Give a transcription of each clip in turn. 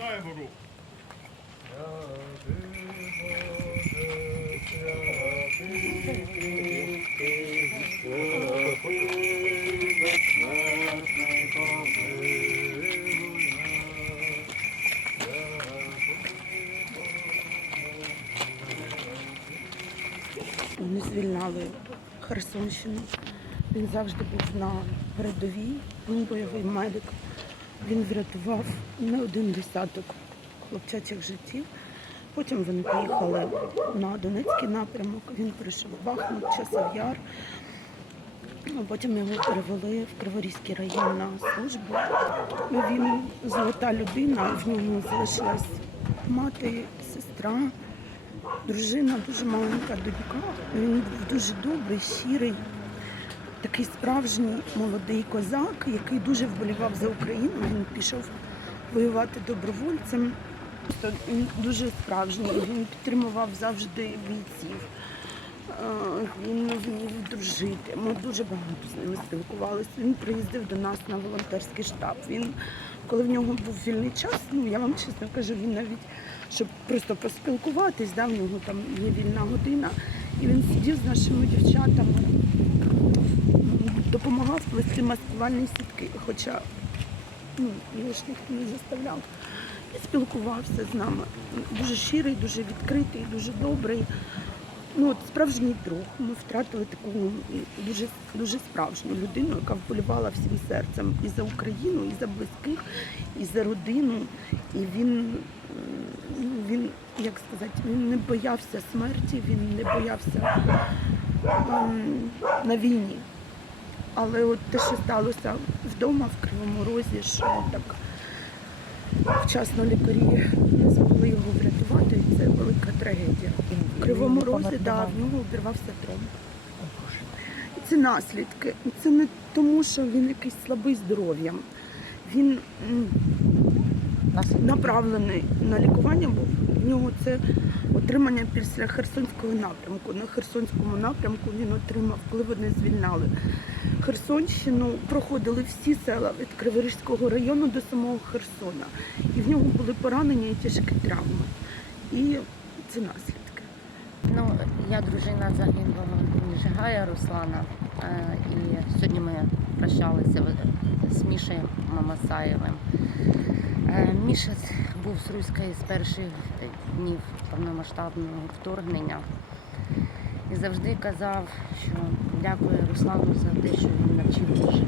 Починаємо рух. Вони звільняли Херсонщину. Він завжди був на передовій, він бойовий медик. Він врятував не один десяток хлопчачих життів. Потім вони поїхали на Донецький напрямок. Він прийшов в Бахмут, Часов Яр. Потім його перевели в Криворізький район на службу. Він золота людина, в нього залишилась мати, сестра, дружина, дуже маленька донька. Він був дуже добрий, щирий, такий справжній молодий козак, який дуже вболівав за Україну. Він пішов воювати добровольцем. Просто Він дуже справжній, він підтримував завжди бійців. Е, Він вмів дружити. Ми дуже багато з ними спілкувалися. Він приїздив до нас на волонтерський штаб. Він, коли в нього був вільний час, ну я вам чесно кажу, він навіть щоб просто поспілкуватись, да, в нього там є вільна година. І він сидів з нашими дівчатами, допомагав плести маскувальні сітки, хоча ну, його ж ніхто не заставляв. І спілкувався з нами. Дуже щирий, дуже відкритий, дуже добрий. Ну, от справжній друг. Ми втратили таку дуже, дуже справжню людину, яка вболівала всім серцем і за Україну, і за близьких, і за родину. І він, ну, він як сказати, він не боявся смерті, він не боявся ем, на війні. Але от те, що сталося вдома в Кривому Розі, що так вчасно лікарі не змогли його врятувати, і це велика трагедія. В Кривому Розі да, в нього обірвався тромб. І це наслідки. Це не тому, що він якийсь слабий здоров'ям. Він направлений на лікування, бо в нього це отримання після Херсонського напрямку. На Херсонському напрямку він отримав, коли вони звільняли Херсонщину, проходили всі села від Криворізького району до самого Херсона. І в нього були поранення і тяжкі травми. І це наслідки. Ну, я дружина загиблого Жигая Руслана. Е, І сьогодні ми прощалися з Мішею Мамасаєвим. Е, був з Руської з перших днів повномасштабного вторгнення. І завжди казав, що дякую Руслану за те, що він навчив виживати.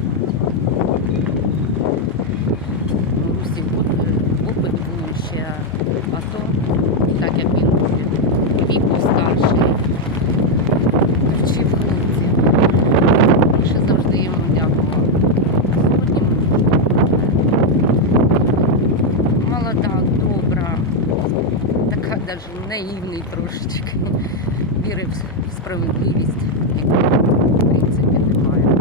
У Русі був- опит був ще АТО, і так як він віку старший, навчив хлопців. Ще завжди йому дякував. Сьогодні молода, добра, така навіть наївний трошечки. Вірив в справедливість, якої в принципі немає.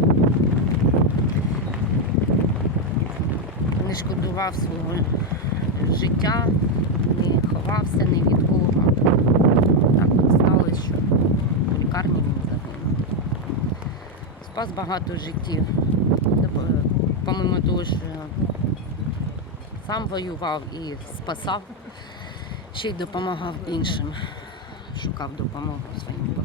Не шкодував свого життя, не ховався ні від кого. Так от сталося, що в лікарні він загинув. Спас багато життів. Тобто, Помимо того, що сам воював і спасав, ще й допомагав іншим, шукав допомогу своїм.